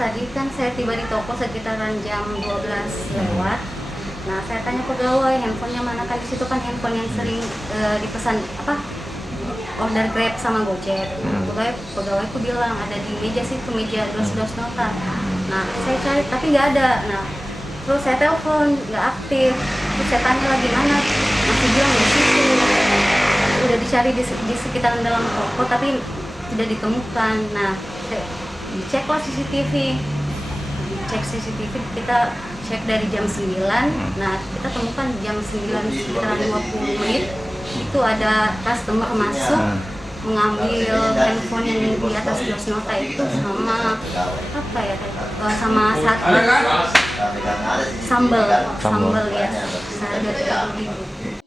tadi kan saya tiba di toko sekitaran jam 12 lewat. Nah, saya tanya pegawai handphonenya mana, kan di situ kan handphone yang sering dipesan order Grab sama Gojek. Pegawaiku bilang ada di meja situ, meja dos nota. Nah, saya cari tapi nggak ada. Nah, terus saya telepon nggak aktif. Terus saya tanya lagi mana, masih bilang di situ. Udah dicari di sekitaran dalam toko tapi tidak ditemukan. Nah, diceklah CCTV. Cek CCTV, kita cek dari jam 9. Nah, kita temukan jam 9 sekitar 50 menit itu ada customer masuk mengambil handphone yang di atas dos nota itu sama sama satu sambal ya, seharga 30.000.